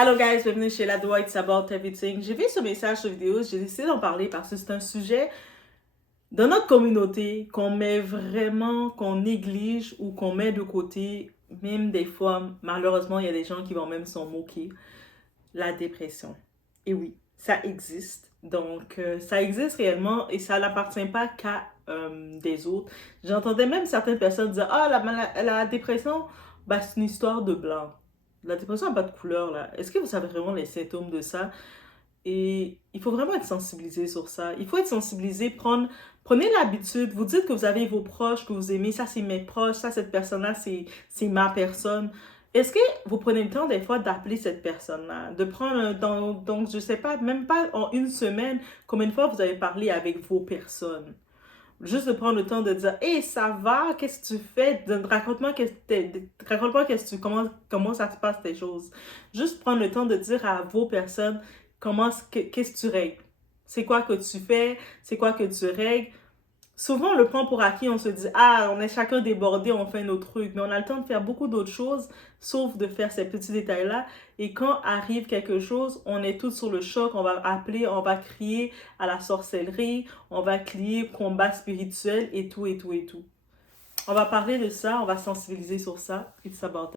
Hello guys, bienvenue chez La Doigt, It's About Everything. J'ai vu ce message sur vidéo, j'ai décidé d'en parler parce que c'est un sujet dans notre communauté qu'on met vraiment, qu'on néglige ou qu'on met de côté. Même des fois, malheureusement, il y a des gens qui vont même s'en moquer. La dépression. Et oui, ça existe. Donc, ça existe réellement et ça n'appartient pas qu'à des autres. J'entendais même certaines personnes dire, ah, la dépression, bah, c'est une histoire de blanc. La dépression n'a pas de couleur, là. Est-ce que vous savez vraiment les symptômes de ça? Et il faut vraiment être sensibilisé sur ça. Il faut être sensibilisé, prenez l'habitude, vous dites que vous avez vos proches, que vous aimez, ça c'est mes proches, ça cette personne-là c'est ma personne. Est-ce que vous prenez le temps des fois d'appeler cette personne-là? De prendre, donc je sais pas, même pas en une semaine, combien de fois vous avez parlé avec vos personnes? Juste de prendre le temps de dire, hey, ça va, qu'est-ce que tu fais? Raconte-moi comment ça se passe tes choses. Juste prendre le temps de dire à vos personnes qu'est-ce que tu règles. C'est quoi que tu fais? C'est quoi que tu règles? Souvent, on le prend pour acquis, on se dit, ah, on est chacun débordé, on fait nos trucs, mais on a le temps de faire beaucoup d'autres choses, sauf de faire ces petits détails-là. Et quand arrive quelque chose, on est tous sur le choc, on va appeler, on va crier à la sorcellerie, on va crier combat spirituel et tout, et tout, et tout. On va parler de ça, on va sensibiliser sur ça. It's about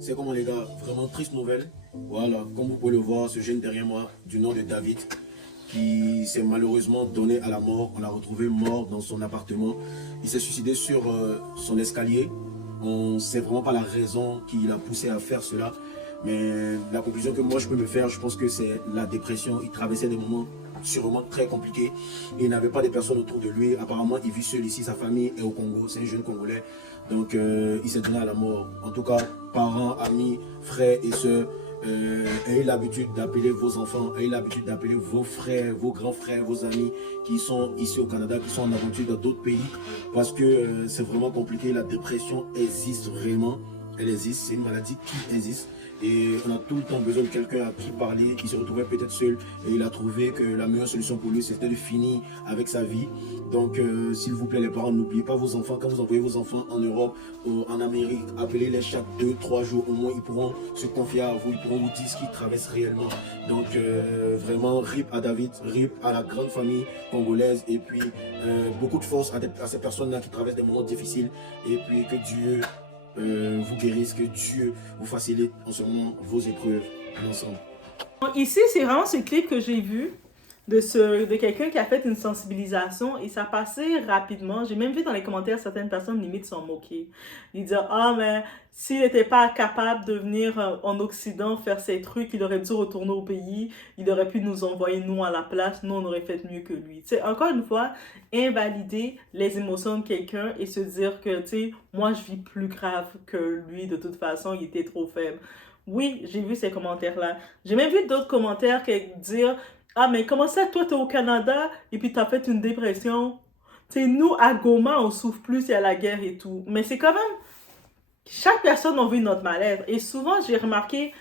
C'est comment les gars, vraiment triste nouvelle. Voilà, comme vous pouvez le voir, ce jeune derrière moi, du nom de David, qui s'est malheureusement donné à la mort. On l'a retrouvé mort dans son appartement. Il s'est suicidé sur son escalier. On ne sait vraiment pas la raison qui l'a poussé à faire cela. Mais la conclusion que moi je peux me faire, je pense que c'est la dépression. Il traversait des moments sûrement très compliqués. Et il n'avait pas de personnes autour de lui. Apparemment, il vit seul ici. Sa famille est au Congo. C'est un jeune Congolais. Donc, il s'est donné à la mort. En tout cas, parents, amis, frères et sœurs, ayez l'habitude d'appeler vos enfants, ayez l'habitude d'appeler vos frères, vos grands frères, vos amis qui sont ici au Canada, qui sont en aventure dans d'autres pays. Parce que c'est vraiment compliqué. La dépression existe vraiment. Elle existe. C'est une maladie qui existe. Et on a tout le temps besoin de quelqu'un à qui parler, qui se retrouvait peut-être seul. Et il a trouvé que la meilleure solution pour lui, c'était de finir avec sa vie. Donc, s'il vous plaît, les parents, n'oubliez pas vos enfants. Quand vous envoyez vos enfants en Europe, en Amérique, appelez-les chaque 2-3 jours. Au moins, ils pourront se confier à vous. Ils pourront vous dire ce qu'ils traversent réellement. Donc, vraiment, RIP à David, RIP à la grande famille congolaise. Et puis, beaucoup de force à ces personnes-là qui traversent des moments difficiles. Et puis, que Dieu vous guérisse, que Dieu vous facilite en ce moment vos épreuves ensemble. Ici, c'est vraiment ce clip que j'ai vu de quelqu'un qui a fait une sensibilisation et ça passait rapidement. J'ai même vu dans les commentaires certaines personnes limite s'en moquer. Ils disaient, ah, mais s'il n'était pas capable de venir en Occident faire ses trucs, il aurait dû retourner au pays, il aurait pu nous envoyer nous à la place, nous on aurait fait mieux que lui. Tu sais, encore une fois, invalider les émotions de quelqu'un et se dire que, tu sais, moi je vis plus grave que lui, de toute façon, il était trop faible. Oui, j'ai vu ces commentaires-là. J'ai même vu d'autres commentaires qui dire, ah, mais comment ça, toi, t'es au Canada et puis t'as fait une dépression? Tu sais, nous, à Goma, on souffre plus, il y a la guerre et tout. Mais c'est quand même, chaque personne a vu notre mal-être. Et souvent, j'ai remarqué,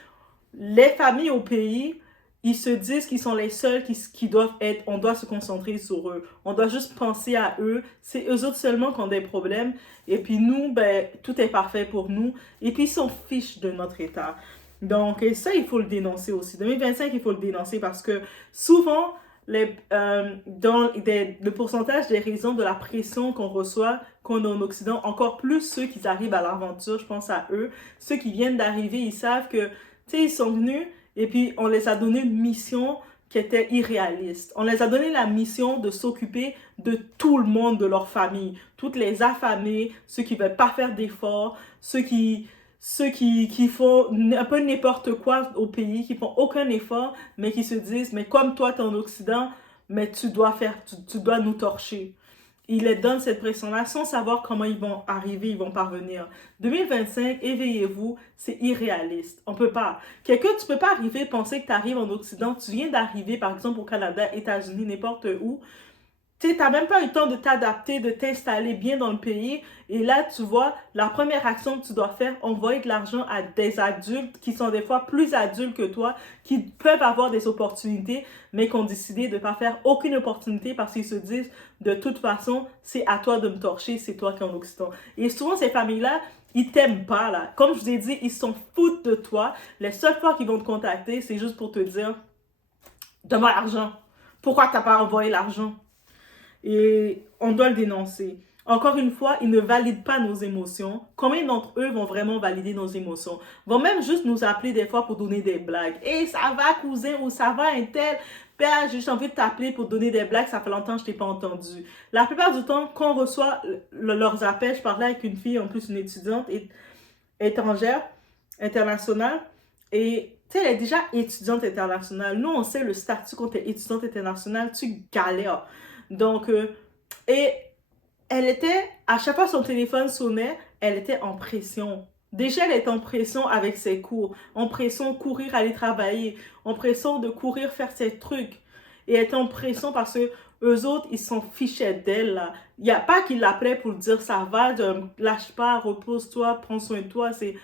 les familles au pays, ils se disent qu'ils sont les seuls qui doivent être, on doit se concentrer sur eux. On doit juste penser à eux. C'est eux autres seulement qui ont des problèmes. Et puis nous, ben, tout est parfait pour nous. Et puis ils s'en fichent de notre état. Donc, et ça, il faut le dénoncer aussi. 2025, il faut le dénoncer parce que souvent, le pourcentage des raisons de la pression qu'on reçoit qu'on est en Occident, encore plus ceux qui arrivent à l'aventure, je pense à eux, ceux qui viennent d'arriver, ils savent que, tu sais, ils sont venus et puis on les a donné une mission qui était irréaliste. On les a donné la mission de s'occuper de tout le monde de leur famille, toutes les affamés, ceux qui ne veulent pas faire d'efforts, ceux qui font un peu n'importe quoi au pays, qui font aucun effort, mais qui se disent, mais comme toi, tu es en Occident, mais tu dois nous torcher. Ils les donnent cette pression-là sans savoir comment ils vont arriver, ils vont parvenir. 2025, éveillez-vous, c'est irréaliste. On peut pas. Quelqu'un, tu peux pas penser que tu arrives en Occident, tu viens d'arriver, par exemple, au Canada, États-Unis, n'importe où, Tu sais, t'as même pas eu le temps de t'adapter, de t'installer bien dans le pays. Et là, tu vois, la première action que tu dois faire, envoyer de l'argent à des adultes qui sont des fois plus adultes que toi, qui peuvent avoir des opportunités, mais qui ont décidé de ne pas faire aucune opportunité parce qu'ils se disent, de toute façon, c'est à toi de me torcher, c'est toi qui es en Occident. Et souvent, ces familles-là, ils t'aiment pas, là. Comme je vous ai dit, ils s'en foutent de toi. Les seules fois qu'ils vont te contacter, c'est juste pour te dire, donne-moi l'argent. Pourquoi t'as pas envoyé l'argent? Et on doit le dénoncer. Encore une fois, ils ne valident pas nos émotions. Combien d'entre eux vont vraiment valider nos émotions? Vont même juste nous appeler des fois pour donner des blagues. Hey, ça va, cousin, ou ça va, un tel? Père, j'ai juste envie de t'appeler pour donner des blagues, ça fait longtemps que je t'ai pas entendu. La plupart du temps, quand on reçoit leurs appels, je parlais avec une fille, en plus une étudiante étrangère, internationale, et tu sais, elle est déjà étudiante internationale. Nous, on sait le statut quand tu es étudiante internationale, tu galères. Donc, et elle était, à chaque fois son téléphone sonnait, elle était en pression. Déjà, elle était en pression avec ses cours, en pression de courir aller travailler, en pression de courir faire ses trucs. Et elle était en pression parce que eux autres, ils s'en fichaient d'elle, là. Il n'y a pas qu'ils l'appelaient pour dire ça va, lâche pas, repose-toi, prends soin de toi. C'est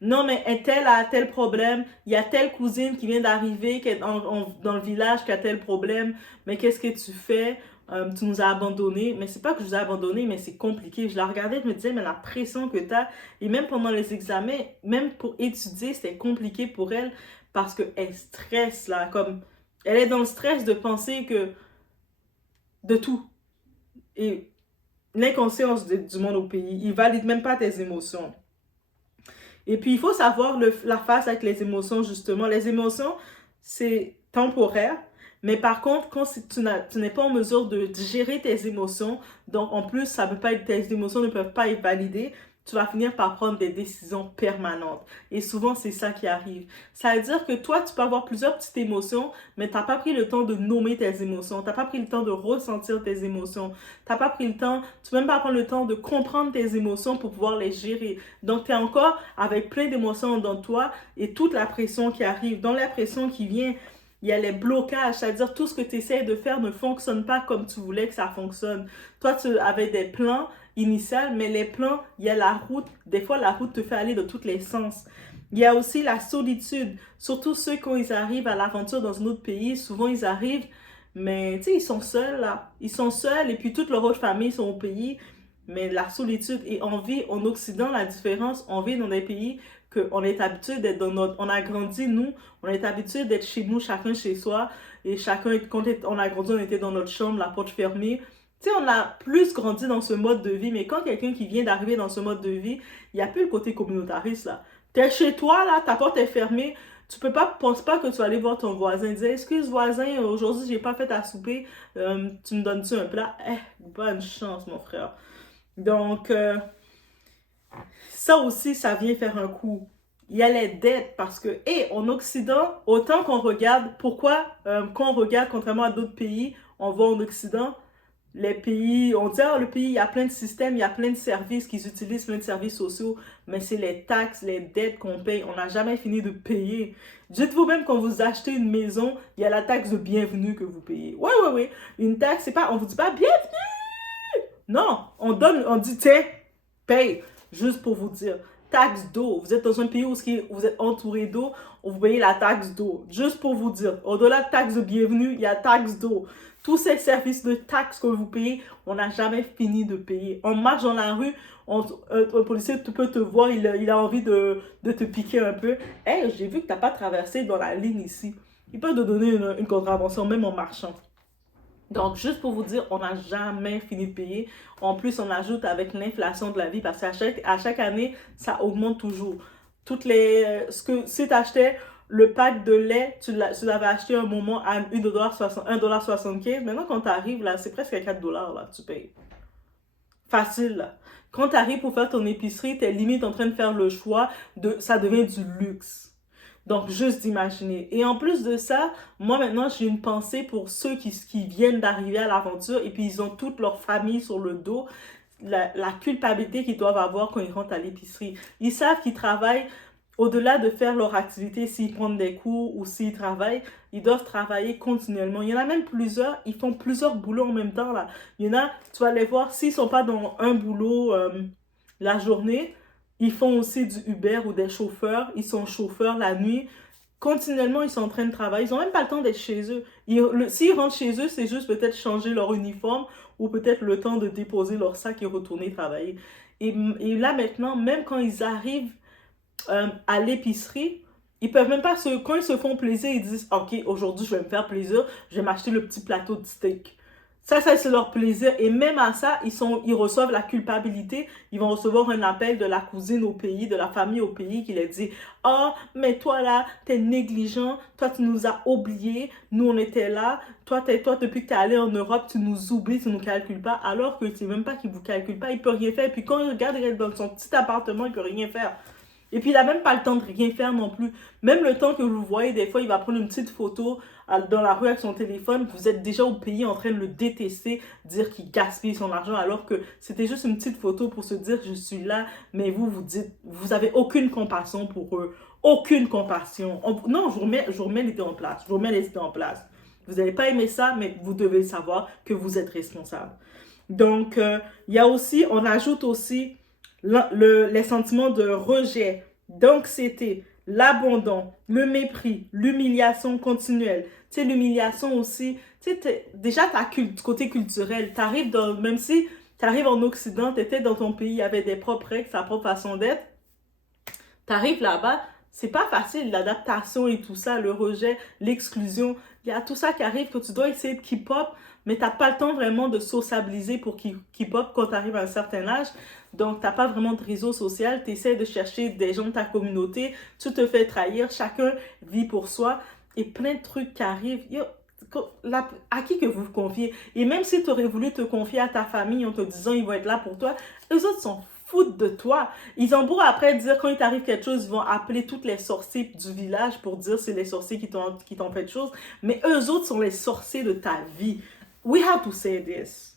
non, mais un tel a tel problème, il y a telle cousine qui vient d'arriver dans le village qui a tel problème, mais qu'est-ce que tu fais? Tu nous as abandonnés. Mais c'est pas que je vous ai abandonnés, mais c'est compliqué. Je la regardais, je me disais, mais la pression que tu as, et même pendant les examens, même pour étudier, c'était compliqué pour elle parce qu'elle stresse, là, comme elle est dans le stress de penser que de tout. Et l'inconscience du monde au pays, il valide même pas tes émotions. Et puis, il faut savoir la face avec les émotions, justement. Les émotions, c'est temporaire. Mais par contre, quand tu n'es pas en mesure de gérer tes émotions, donc en plus, tes émotions ne peuvent pas être validées, tu vas finir par prendre des décisions permanentes. Et souvent, c'est ça qui arrive. Ça veut dire que toi, tu peux avoir plusieurs petites émotions, mais tu n'as pas pris le temps de nommer tes émotions. Tu n'as pas pris le temps de ressentir tes émotions. Tu n'as pas pris le temps, tu peux même pas prendre le temps de comprendre tes émotions pour pouvoir les gérer. Donc, tu es encore avec plein d'émotions dans toi et toute la pression qui arrive. Dans la pression qui vient, il y a les blocages, c'est-à-dire tout ce que tu essaies de faire ne fonctionne pas comme tu voulais que ça fonctionne. Toi, tu avais des plans initiaux, mais les plans, il y a la route. Des fois, la route te fait aller dans tous les sens. Il y a aussi la solitude. Surtout ceux, quand ils arrivent à l'aventure dans un autre pays, souvent ils arrivent, mais tu sais, ils sont seuls là. Ils sont seuls et puis toute leur autre famille sont au pays. Mais la solitude, et on vit en Occident, la différence, on vit dans des pays qu'on est habitué d'être dans notre... On a grandi, nous, on est habitué d'être chez nous, chacun chez soi. Et chacun, quand on a grandi, on était dans notre chambre, la porte fermée. Tu sais, on a plus grandi dans ce mode de vie, mais quand quelqu'un qui vient d'arriver dans ce mode de vie, il n'y a plus le côté communautariste, là. T'es chez toi, là, ta porte est fermée, tu peux pas, pense pas que tu vas aller voir ton voisin et dire, excuse voisin, aujourd'hui j'ai pas fait à souper, tu me donnes-tu un plat? Bonne chance, mon frère. Donc, ça aussi, ça vient faire un coup. Il y a les dettes parce que, en Occident, autant qu'on regarde, pourquoi, quand on regarde, contrairement à d'autres pays, on va en Occident, les pays, on dit, le pays, il y a plein de systèmes, il y a plein de services qu'ils utilisent, plein de services sociaux, mais c'est les taxes, les dettes qu'on paye. On n'a jamais fini de payer. Dites-vous même quand vous achetez une maison, il y a la taxe de bienvenue que vous payez. Oui. Une taxe, c'est pas, on vous dit pas bienvenue. Non, on dit, tiens, paye, juste pour vous dire. Taxe d'eau. Vous êtes dans un pays où vous êtes entouré d'eau, vous payez la taxe d'eau. Juste pour vous dire. Au-delà de taxe de bienvenue, il y a taxe d'eau. Tous ces services de taxes que vous payez, on n'a jamais fini de payer. On marche dans la rue, un policier peut te voir, il a envie de te piquer un peu. J'ai vu que tu n'as pas traversé dans la ligne ici. Il peut te donner une contravention, même en marchant. Donc, juste pour vous dire, on n'a jamais fini de payer. En plus, on ajoute avec l'inflation de la vie, parce qu'à chaque année, ça augmente toujours. Si tu achetais le pack de lait, tu l'avais acheté un moment à 1,75$. Maintenant, quand tu arrives, là, c'est presque à 4$, là, tu payes. Facile, là. Quand tu arrives pour faire ton épicerie, tu es limite en train de faire le choix, ça devient du luxe. Donc, juste d'imaginer. Et en plus de ça, moi maintenant, j'ai une pensée pour ceux qui viennent d'arriver à l'aventure et puis ils ont toute leur famille sur le dos. La culpabilité qu'ils doivent avoir quand ils rentrent à l'épicerie. Ils savent qu'ils travaillent au-delà de faire leur activité, s'ils prennent des cours ou s'ils travaillent, ils doivent travailler continuellement. Il y en a même plusieurs, ils font plusieurs boulots en même temps, là. Il y en a, tu vas les voir, s'ils sont pas dans un boulot la journée, ils font aussi du Uber ou des chauffeurs, ils sont chauffeurs la nuit. Continuellement, ils sont en train de travailler. Ils n'ont même pas le temps d'être chez eux. S'ils rentrent chez eux, c'est juste peut-être changer leur uniforme ou peut-être le temps de déposer leur sac et retourner travailler. Et là maintenant, même quand ils arrivent à l'épicerie, ils peuvent même pas quand ils se font plaisir, ils disent ok, aujourd'hui je vais me faire plaisir, je vais m'acheter le petit plateau de steak. Ça c'est leur plaisir. Et même à ça, ils reçoivent la culpabilité. Ils vont recevoir un appel de la cousine au pays, de la famille au pays qui leur dit oh, mais toi là, t'es négligent, toi tu nous as oubliés, nous on était là, toi depuis que t'es allé en Europe, tu nous oublies, tu nous calcules pas, alors que c'est même pas qu'ils vous calculent pas, il peut rien faire. Et puis quand il regarde dans son petit appartement, il peut rien faire. Et puis, il n'a même pas le temps de rien faire non plus. Même le temps que vous voyez, des fois, il va prendre une petite photo dans la rue avec son téléphone. Vous êtes déjà au pays en train de le détester, dire qu'il gaspille son argent, alors que c'était juste une petite photo pour se dire je suis là. Mais vous dites, vous avez aucune compassion pour eux. Aucune compassion. Non, je vous remets l'idée en place. Je vous remets les idées en place. Vous n'allez pas aimer ça, mais vous devez savoir que vous êtes responsable. Donc, il y a aussi, on ajoute aussi les sentiments de rejet, d'anxiété, l'abandon, le mépris, l'humiliation continuelle. Tu sais, l'humiliation aussi, tu sais, déjà, côté culturel, même si tu arrives en Occident, tu étais dans ton pays, il y avait des propres règles, sa propre façon d'être, tu arrives là-bas, c'est pas facile, l'adaptation et tout ça, le rejet, l'exclusion, il y a tout ça qui arrive que tu dois essayer de keep up, mais t'as pas le temps vraiment de sociabiliser pour keep up quand tu arrives à un certain âge. Donc, t'as pas vraiment de réseau social, tu essaies de chercher des gens de ta communauté, tu te fais trahir, chacun vit pour soi, et plein de trucs qui arrivent. Yo, à qui que vous vous confiez? Et même si tu aurais voulu te confier à ta famille en te disant ils vont être là pour toi, eux autres sont foutent de toi. Ils ont beau après dire quand il t'arrive quelque chose, ils vont appeler toutes les sorciers du village pour dire c'est les sorciers qui t'ont fait de choses, mais eux autres sont les sorciers de ta vie. We have to say this.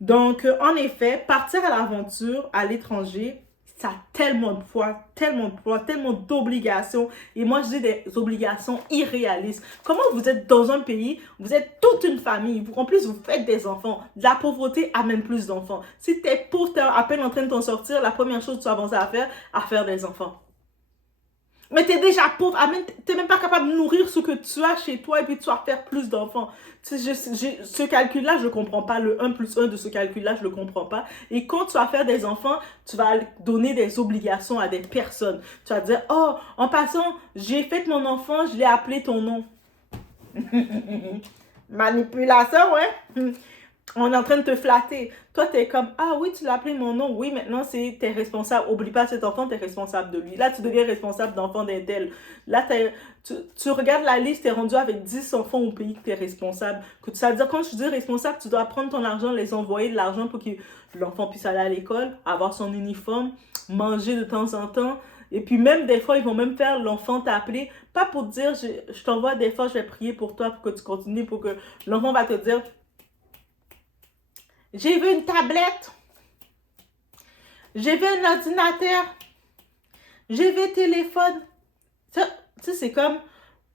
Donc, en effet, partir à l'aventure à l'étranger, ça a tellement de poids, tellement d'obligations. Et moi, je dis des obligations irréalistes. Comment vous êtes dans un pays, vous êtes toute une famille, en plus vous faites des enfants. La pauvreté amène plus d'enfants. Si t'es pauvre, t'es à peine en train de t'en sortir, la première chose que tu vas penser à faire des enfants. Mais t'es déjà pauvre, t'es même pas capable de nourrir ce que tu as chez toi et puis tu vas faire plus d'enfants. Ce calcul-là, je ne comprends pas. Le 1 plus 1 de ce calcul-là, je ne le comprends pas. Et quand tu vas faire des enfants, tu vas donner des obligations à des personnes. Tu vas dire, oh, en passant, j'ai fait mon enfant, je l'ai appelé ton nom. Manipulation, ouais. On est en train de te flatter. Toi, t'es comme, ah oui, tu l'as appelé mon nom. Oui, maintenant, t'es responsable. Oublie pas cet enfant, t'es responsable de lui. Là, tu deviens responsable d'enfant d'un tel. Là, tu regardes la liste, t'es rendu avec 10 enfants au pays que t'es responsable. Ça veut dire, quand je dis responsable, tu dois prendre ton argent, les envoyer de l'argent pour que l'enfant puisse aller à l'école, avoir son uniforme, manger de temps en temps. Et puis même des fois, ils vont même faire l'enfant t'appeler, pas pour te dire, je t'envoie des fois, je vais prier pour toi, pour que tu continues, pour que l'enfant va te dire, j'ai vu une tablette. J'ai vu un ordinateur. J'ai vu un téléphone. Tu sais, c'est comme,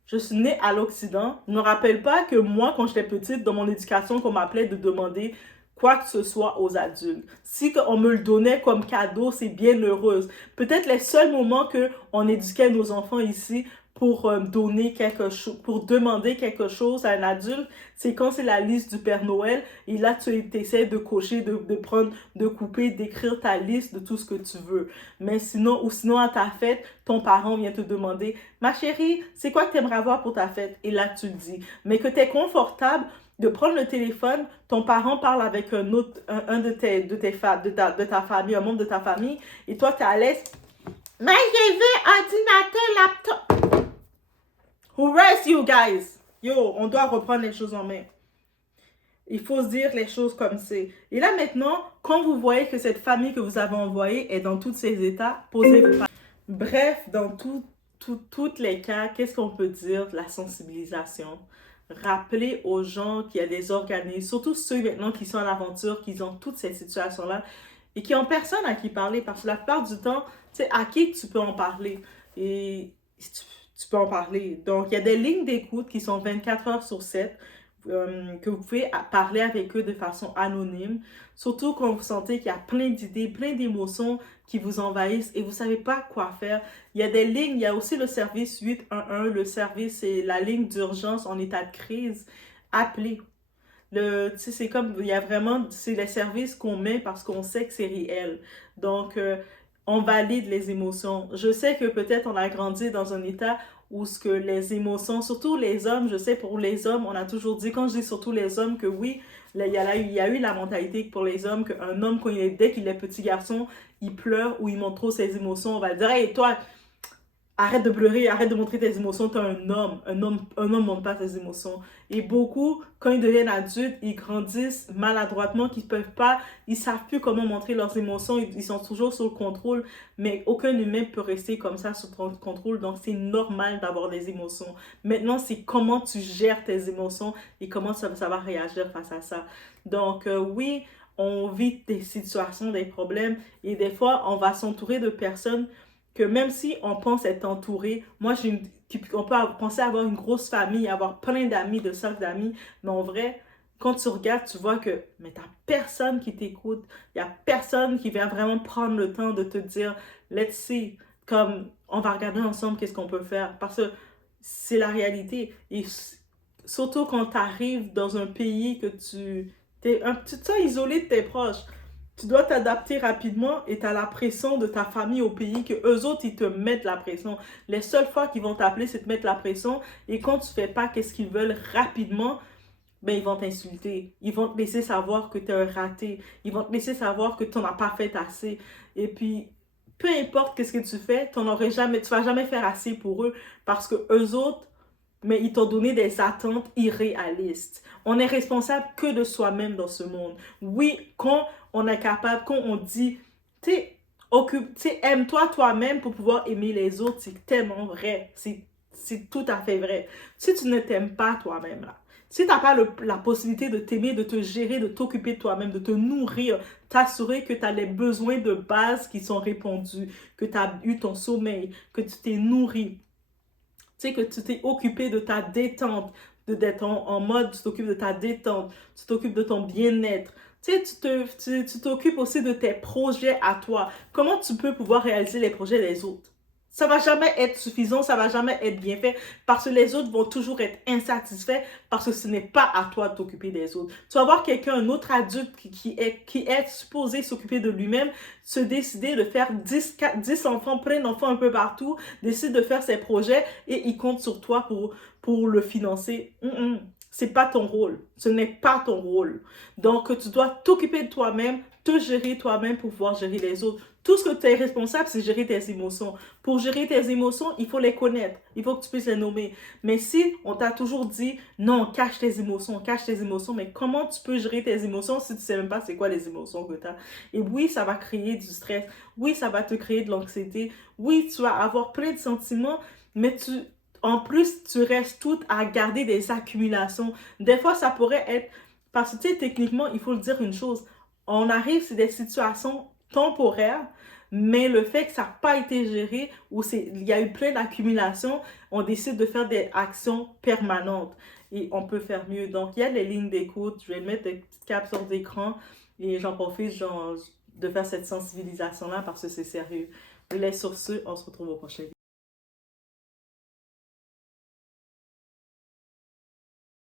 je suis née à l'Occident. Je ne me rappelle pas que moi, quand j'étais petite, dans mon éducation, qu'on m'appelait de demander quoi que ce soit aux adultes. Si on me le donnait comme cadeau, c'est bien heureuse. Peut-être les seuls moments qu'on éduquait nos enfants ici pour donner quelque chose, pour demander quelque chose à un adulte, c'est quand c'est la liste du Père Noël et là tu essaies de cocher, de prendre, de couper, d'écrire ta liste de tout ce que tu veux. Mais sinon à ta fête, ton parent vient te demander, ma chérie, c'est quoi que tu aimerais avoir pour ta fête? Et là tu le dis. Mais que tu es confortable de prendre le téléphone, ton parent parle avec un autre, un de ta famille, un membre de ta famille, et toi tu es à l'aise. Mais j'ai vu ordinateur, laptop. Who raised you guys? Yo, on doit reprendre les choses en main. Il faut se dire les choses comme c'est. Et là maintenant, quand vous voyez que cette famille que vous avez envoyée est dans tous ces états, posez-vous. Bref, dans tous les cas, qu'est-ce qu'on peut dire de la sensibilisation? Rappeler aux gens qu'il y a des organismes, surtout ceux maintenant qui sont en aventure, qui ont toutes ces situations-là, et qui ont personne à qui parler parce que la plupart du temps, tu sais, à qui tu peux en parler et tu peux en parler. Donc, il y a des lignes d'écoute qui sont 24 heures sur 7 que vous pouvez parler avec eux de façon anonyme, surtout quand vous sentez qu'il y a plein d'idées, plein d'émotions qui vous envahissent et vous ne savez pas quoi faire. Il y a des lignes, il y a aussi le service 811, le service, c'est la ligne d'urgence en état de crise. Appelez. C'est comme, il y a vraiment, c'est les services qu'on met parce qu'on sait que c'est réel. Donc, on valide les émotions. Je sais que peut-être on a grandi dans un état où ce que les émotions, surtout les hommes, je sais pour les hommes, on a toujours dit, quand je dis surtout les hommes, que oui, là, il y a eu la mentalité pour les hommes qu'un homme, dès qu'il est petit garçon, il pleure ou il montre trop ses émotions, on va dire, hey, toi, arrête de pleurer, arrête de montrer tes émotions, t'es un homme. Un homme ne montre pas ses émotions. Et beaucoup, quand ils deviennent adultes, ils grandissent maladroitement, qu'ils peuvent pas, ils savent plus comment montrer leurs émotions, ils sont toujours sous le contrôle, mais aucun humain peut rester comme ça sous ton contrôle, donc c'est normal d'avoir des émotions. Maintenant, c'est comment tu gères tes émotions et comment ça va réagir face à ça. Donc, oui, on vit des situations, des problèmes, et des fois, on va s'entourer de personnes que même si on pense être entouré, on peut penser avoir une grosse famille, avoir plein d'amis, de cercles d'amis, mais en vrai, quand tu regardes, tu vois que mais t'as personne qui t'écoute, il y a personne qui vient vraiment prendre le temps de te dire, let's see, comme on va regarder ensemble qu'est-ce qu'on peut faire, parce que c'est la réalité. Et surtout quand tu arrives dans un pays que tu te sens isolé de tes proches. Tu dois t'adapter rapidement et tu as la pression de ta famille au pays que eux autres, ils te mettent la pression. Les seules fois qu'ils vont t'appeler, c'est te mettre la pression. Et quand tu fais pas qu'est-ce qu'ils veulent rapidement, ben ils vont t'insulter. Ils vont te laisser savoir que tu es un raté. Ils vont te laisser savoir que tu n'en as pas fait assez. Et puis, peu importe qu'est-ce que tu fais, tu vas jamais faire assez pour eux parce que eux autres, mais ils t'ont donné des attentes irréalistes. On est responsable que de soi-même dans ce monde. Oui, quand on est capable, quand on dit, tu sais, aime-toi toi-même pour pouvoir aimer les autres, c'est tellement vrai. C'est tout à fait vrai. Si tu ne t'aimes pas toi-même, là, si tu n'as pas la possibilité de t'aimer, de te gérer, de t'occuper de toi-même, de te nourrir, t'assurer que tu as les besoins de base qui sont répondus, que tu as eu ton sommeil, que tu t'es nourri, tu sais, que tu t'es occupé de ta détente, d'être en mode, tu t'occupes de ta détente, tu t'occupes de ton bien-être. Tu sais, tu t'occupes aussi de tes projets à toi. Comment tu peux pouvoir réaliser les projets des autres? Ça va jamais être suffisant, ça va jamais être bien fait parce que les autres vont toujours être insatisfaits parce que ce n'est pas à toi de t'occuper des autres. Tu vas voir quelqu'un, un autre adulte qui est supposé s'occuper de lui-même, se décider de faire 10 enfants, plein d'enfants un peu partout, décide de faire ses projets et il compte sur toi pour le financer. C'est pas ton rôle. Ce n'est pas ton rôle. Donc, tu dois t'occuper de toi-même, te gérer toi-même pour pouvoir gérer les autres. Tout ce que tu es responsable, c'est gérer tes émotions. Pour gérer tes émotions, il faut les connaître. Il faut que tu puisses les nommer. Mais si on t'a toujours dit, non, cache tes émotions, mais comment tu peux gérer tes émotions si tu ne sais même pas c'est quoi les émotions que tu as? Et oui, ça va créer du stress. Oui, ça va te créer de l'anxiété. Oui, tu vas avoir plein de sentiments, mais en plus, tu restes tout à garder des accumulations. Des fois, ça pourrait être, parce que tu sais, techniquement, il faut le dire une chose, on arrive sur des situations temporaires, mais le fait que ça n'a pas été géré, ou il y a eu plein d'accumulations, on décide de faire des actions permanentes et on peut faire mieux. Donc, il y a des lignes d'écoute, je vais mettre des petites captures d'écran et j'en profite de faire cette sensibilisation-là parce que c'est sérieux. Mais sur ce, on se retrouve au prochain vidéo.